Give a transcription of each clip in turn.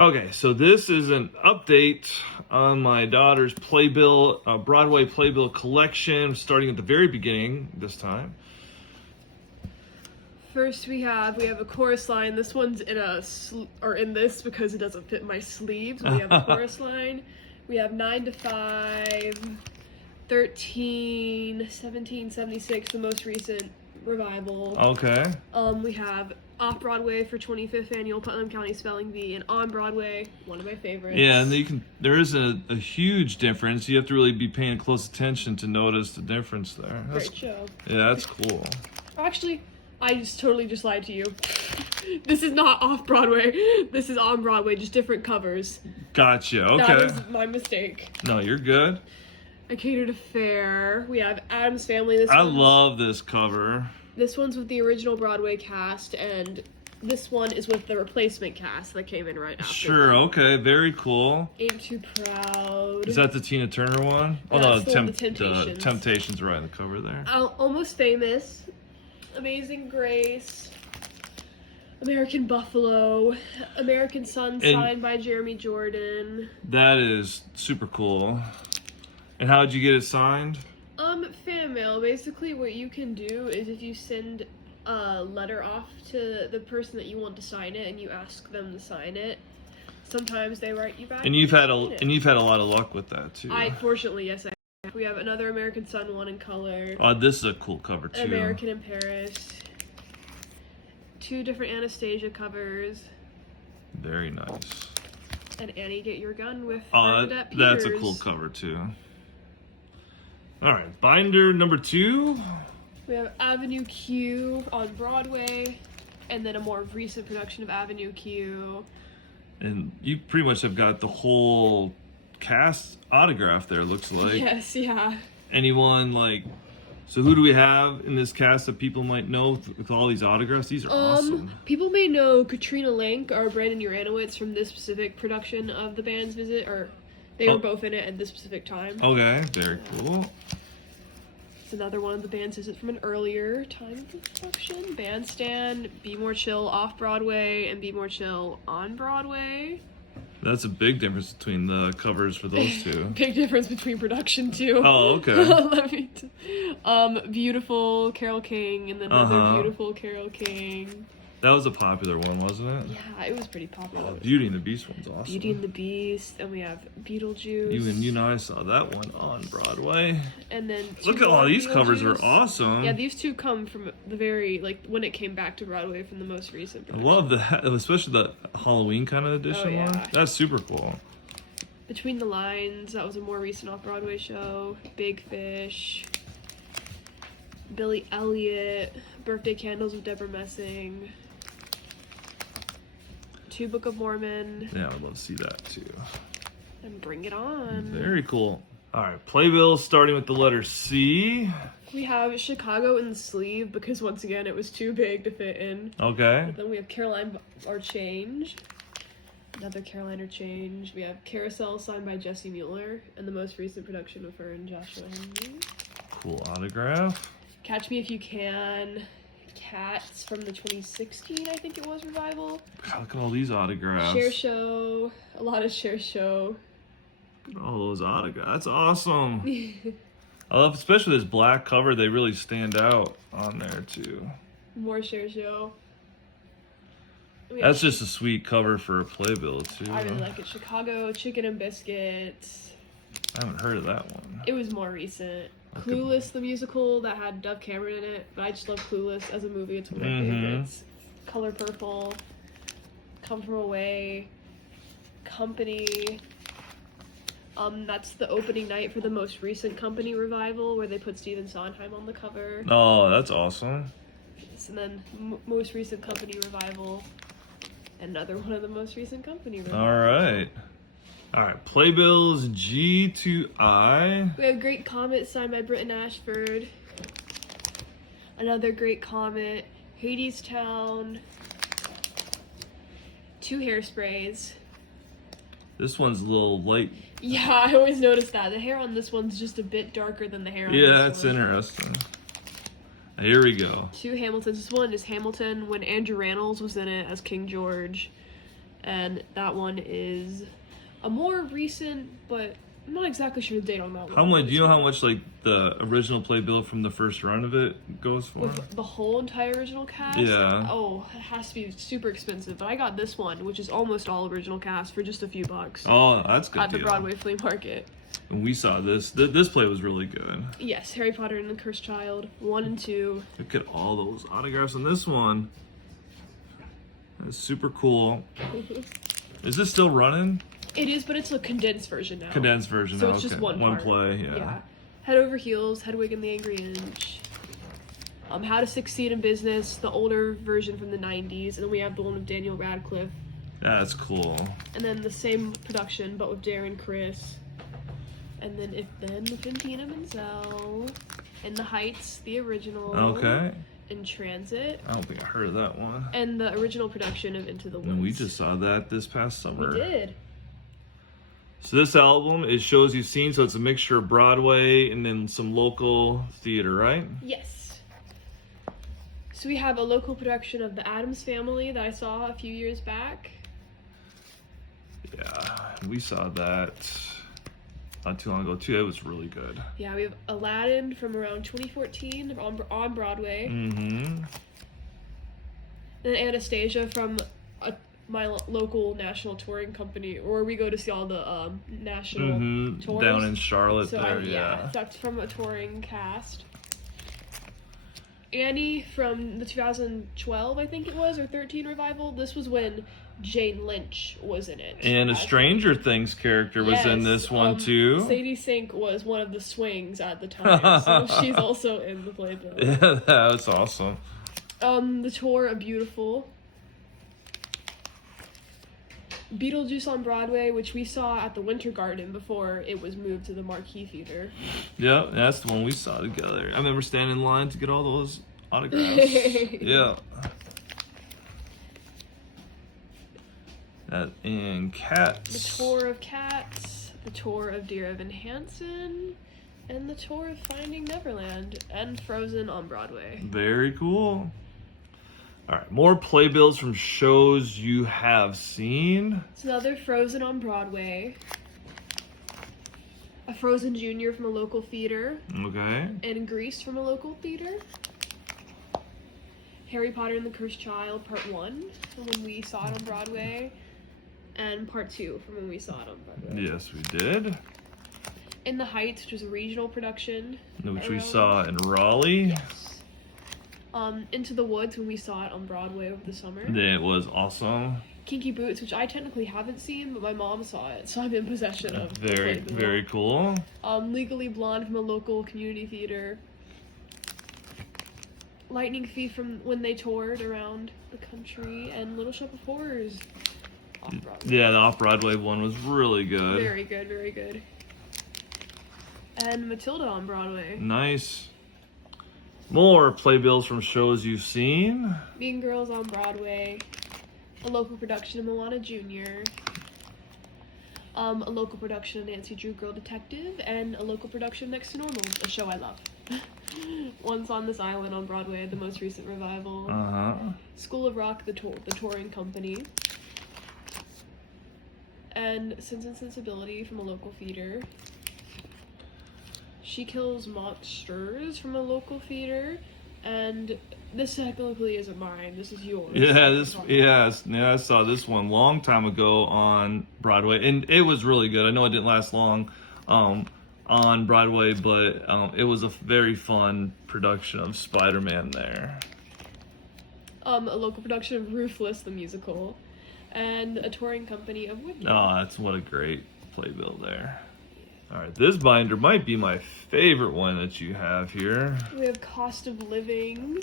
Okay, so this is an update on my daughter's Playbill, Broadway Playbill collection, starting at the very beginning this time. First we have a chorus line. This one's in in this because it doesn't fit my sleeves. We have a chorus line. We have 9 to 5, 13, 1776, the most recent revival. Okay. We have off-Broadway for 25th annual Putnam County Spelling Bee, and on Broadway, one of my favorites. Yeah, and there is a huge difference. You have to really be paying close attention to notice the difference there. Great show. Yeah, that's cool. Actually, I totally lied to you. This is not off-Broadway. This is on Broadway, just different covers. Gotcha, okay. That is my mistake. No, you're good. I Catered a Fair. We have Addams Family. I love this cover. This one's with the original Broadway cast, and this one is with the replacement cast that came in right after. Sure, okay, very cool. Ain't Too Proud. Is that the Tina Turner one? Oh, no, the Temptations. Temptations right on the cover there. Almost Famous. Amazing Grace. American Buffalo. American Sun, signed by Jeremy Jordan. That is super cool. And how did you get it signed? Fan mail. Basically, what you can do is if you send a letter off to the person that you want to sign it, and you ask them to sign it, sometimes they write you back. And you've had a lot of luck with that too. Fortunately, yes, I have. We have another American Sun one in color. This is a cool cover too. American in Paris. 2 different Anastasia covers. Very nice. And Annie, Get Your Gun with Bernadette Peters. That's a cool cover too. All right, binder number 2. We have Avenue Q on Broadway, and then a more recent production of Avenue Q. And you pretty much have got the whole cast autograph there, looks like. Yes, yeah. Anyone so who do we have in this cast that people might know with all these autographs? These are awesome. People may know Katrina Lenk or Brandon Uranowitz from this specific production of The Band's Visit, or they were both in it at this specific time. Okay, very cool. It's another one of The Band's Visit from an earlier time of the production. Bandstand, Be More Chill off Broadway, and Be More Chill on Broadway. That's a big difference between the covers for those two. Big difference between production too. Oh, okay. Beautiful Carole King, and then another Beautiful Carole King. That was a popular one, wasn't it? Yeah, it was pretty popular. Beauty and the Beast one's awesome. Beauty and the Beast, and we have Beetlejuice. You and I saw that one on Broadway. And then look at all these covers are awesome. Yeah, these two come from the very when it came back to Broadway from the most recent production. I love especially the Halloween kind of edition one. That's super cool. Between the Lines, that was a more recent off-Broadway show. Big Fish. Billy Elliot. Birthday Candles with Deborah Messing. 2 Book of Mormon. Yeah, I would love to see that too. And Bring It On. Very cool. All right, Playbill starting with the letter C. We have Chicago in the sleeve because once again it was too big to fit in. Okay. But then we have Caroline or Change. Another Caroline or Change. We have Carousel signed by Jessie Mueller, and the most recent production of her and Joshua Henry. Cool autograph. Catch Me If You Can. Cats from the 2016, I think it was, revival. God, look at all these autographs. Cher Show. A lot of Cher Show. Look at all those autographs. That's awesome. I love, especially this black cover. They really stand out on there too. More Cher Show. That's just a sweet cover for a Playbill too. I really like it. Chicago Chicken and Biscuits. I haven't heard of that one. It was more recent. Clueless, the musical that had Dove Cameron in it, but I just love Clueless as a movie. It's one of my favorites. Color Purple, Come From Away, Company. That's the opening night for the most recent Company revival where they put Stephen Sondheim on the cover. Oh, that's awesome. And then most recent Company revival, another one of the most recent Company revivals. All right, Playbills G to I. We have Great Comet signed by Britton Ashford. Another Great Comet. Hadestown. 2 Hairsprays. This one's a little light. Yeah, I always notice that. The hair on this one's just a bit darker than the hair on this one. Yeah, that's interesting. Here we go. 2 Hamiltons. This one is Hamilton when Andrew Rannells was in it as King George. And that one is a more recent, but I'm not exactly sure the date on that one. How much? Do you know how much like the original playbill from the first run of it goes for? With the whole entire original cast? Yeah. Oh, it has to be super expensive. But I got this one, which is almost all original cast, for just a few bucks. Oh, that's good. At the Broadway Flea Market. And we saw this. This play was really good. Yes, Harry Potter and the Cursed Child, 1 and 2. Look at all those autographs on this one. That's super cool. Is this still running? It is, but it's a condensed version now. Condensed version. So now. it's just Okay. one part. Play. Yeah. Head Over Heels, Hedwig and the Angry Inch. How to Succeed in Business, the older version from the 90s, and then we have the one with Daniel Radcliffe. That's cool. And then the same production, but with Darren Criss. And then If Then with Tina Menzel. In the Heights, the original. Okay. In Transit. I don't think I heard of that one. And the original production of Into the Woods. And we just saw that this past summer. We did. So this album is shows you've seen, so it's a mixture of Broadway and then some local theater, right? Yes. So we have a local production of The Addams Family that I saw a few years back. Yeah, we saw that not too long ago too. It was really good. Yeah, we have Aladdin from around 2014 on Broadway. Mm-hmm. And Anastasia from my local national touring company, or we go to see all the national tours. Down in Charlotte So there, yeah. that's from a touring cast. Annie from the 2012, I think it was, or 13 revival. This was when Jane Lynch was in it. And a Stranger Things character was in this one too. Sadie Sink was one of the swings at the time, so she's also in the playbill. Yeah, that was awesome. The tour of Beautiful. Beetlejuice on Broadway, which we saw at the Winter Garden before it was moved to the Marquee Theater. Yeah, that's the one we saw together. I remember standing in line to get all those autographs. Yeah. That and Cats. The Tour of Cats, the Tour of Dear Evan Hansen, and the Tour of Finding Neverland, and Frozen on Broadway. Very cool. All right, more playbills from shows you have seen. It's another Frozen on Broadway. A Frozen Junior from a local theater. Okay. And Grease from a local theater. Harry Potter and the Cursed Child, Part 1, from when we saw it on Broadway. And Part 2, from when we saw it on Broadway. Yes, we did. In the Heights, which was a regional production. Which we saw in Raleigh. Yes. Into the Woods, when we saw it on Broadway over the summer. It was awesome. Kinky Boots, which I technically haven't seen, but my mom saw it, so I'm in possession of. Very cool. Legally Blonde from a local community theater. Lightning Thief from when they toured around the country, and Little Shop of Horrors off-Broadway. Yeah, the off-Broadway one was really good. Very good, very good. And Matilda on Broadway. Nice. More playbills from shows you've seen. Mean Girls on Broadway. A local production of Moana Jr. A local production of Nancy Drew Girl Detective, and a local production of Next to Normal, a show I love. Once on This Island on Broadway, the most recent revival. School of Rock, the touring company. And Sense and Sensibility from a local theater. She Kills Monsters from a local theater. And this technically isn't mine. This is yours. Yeah, I saw this one long time ago on Broadway, and it was really good. I know it didn't last long on Broadway, but it was a very fun production of Spider-Man there. A local production of Ruthless the musical, and a touring company of Whitney. Oh, that's what a great playbill there. All right, this binder might be my favorite one that you have here. We have Cost of Living.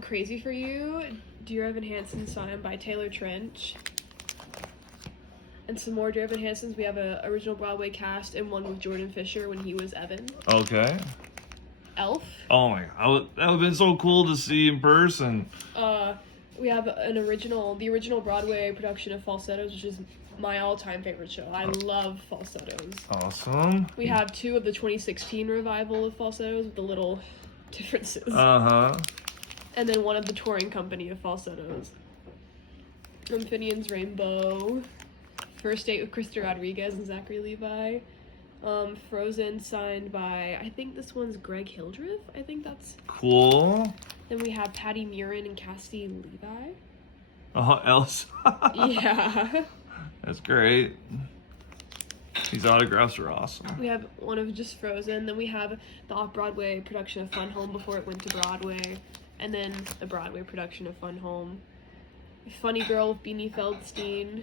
Crazy for You, Dear Evan Hansen, signed by Taylor Trench. And some more Dear Evan Hansens. We have an original Broadway cast and one with Jordan Fisher when he was Evan. Okay. Elf. Oh my God, that would have been so cool to see in person. We have the original Broadway production of Falsettos, which is my all-time favorite show. I love Falsettos. Awesome. We have 2 of the 2016 revival of Falsettos with the little differences. Uh-huh. And then one of the touring company of Falsettos. from Finian's Rainbow. First Date with Krista Rodriguez and Zachary Levi. Frozen, signed by, I think this one's Greg Hildreth. I think that's cool. Then we have Patty Murin and Cassidy Levi. Elsa. Yeah. That's great. These autographs are awesome. We have one of just Frozen. Then we have the off-Broadway production of Fun Home before it went to Broadway. And then the Broadway production of Fun Home. Funny Girl with Beanie Feldstein.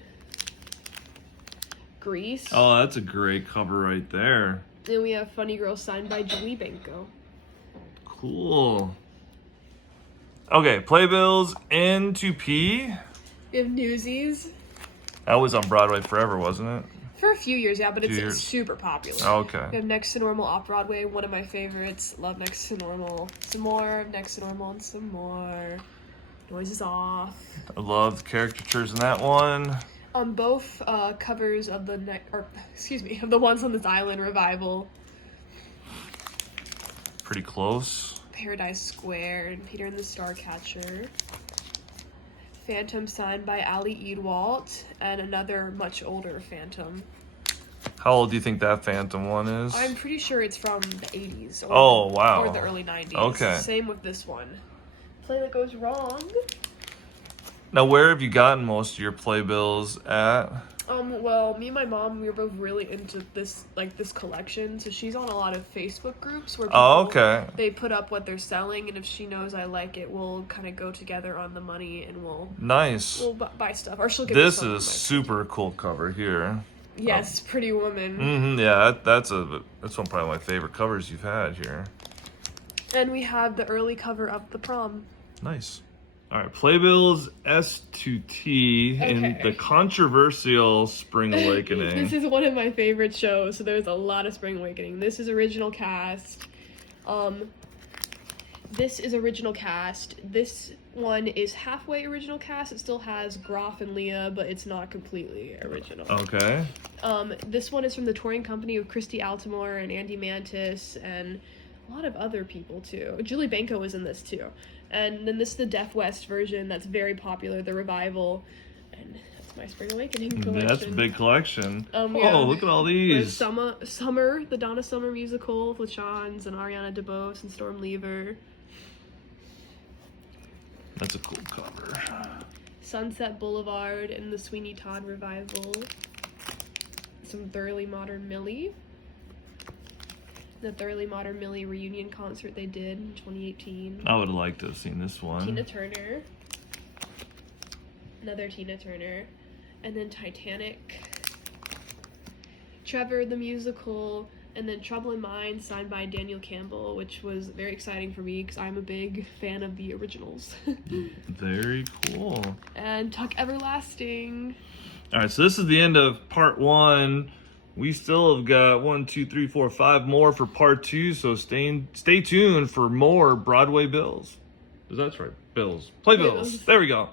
Grease. Oh, that's a great cover right there. Then we have Funny Girl signed by Julie Benko. Cool. Okay, Playbills N2P. We have Newsies. That was on Broadway forever, wasn't it? For a few years, yeah, but it's Years. super popular. Okay. We have Next to Normal off-Broadway, one of my favorites. Love Next to Normal. Some more of Next to Normal and some more. Noise is Off. I love the caricatures in that one. On both covers of the of the Once on This Island revival. Pretty close. Paradise Square and Peter and the Starcatcher. Phantom signed by Ali Ewalt and another much older Phantom. How old do you think that Phantom one is? I'm pretty sure it's from the 80s. Oh, wow. Or the early 90s. Okay. Same with this one. Play That Goes Wrong. Now, where have you gotten most of your playbills at? Well, me and my mom, we were both really into this collection. So she's on a lot of Facebook groups where people, they put up what they're selling, and if she knows I like it, we'll kind of go together on the money and we'll buy stuff. Or she'll give This is super cool cover here. Yes, Pretty Woman. Yeah, that's one probably my favorite covers you've had here. And we have the early cover of The Prom. Nice. All right, Playbills S2T in the controversial Spring Awakening. This is one of my favorite shows, so there's a lot of Spring Awakening. This is original cast. This is original cast. This one is halfway original cast. It still has Groff and Leah, but it's not completely original. Okay. This one is from the touring company of Christy Altimore and Andy Mantis and a lot of other people too. Julie Benko was in this too. And then this is the Deaf West version that's very popular, the revival. And that's my Spring Awakening collection. That's a big collection. Yeah. Look at all these. Summer, the Donna Summer musical with LaChanze and Ariana DeBose and Storm Lever. That's a cool cover. Sunset Boulevard and the Sweeney Todd revival. Some Thoroughly Modern Millie. The Thoroughly Modern Millie reunion concert they did in 2018. I would have liked to have seen this one. Tina Turner. Another Tina Turner. And then Titanic. Trevor the musical. And then Trouble in Mind, signed by Daniel Campbell, which was very exciting for me because I'm a big fan of the originals. Very cool. And Tuck Everlasting. All right, so this is the end of part 1. We still have got 1, 2, 3, 4, 5 more for part 2, so stay tuned for more Broadway Bills. That's right, Bills. Playbills. There we go.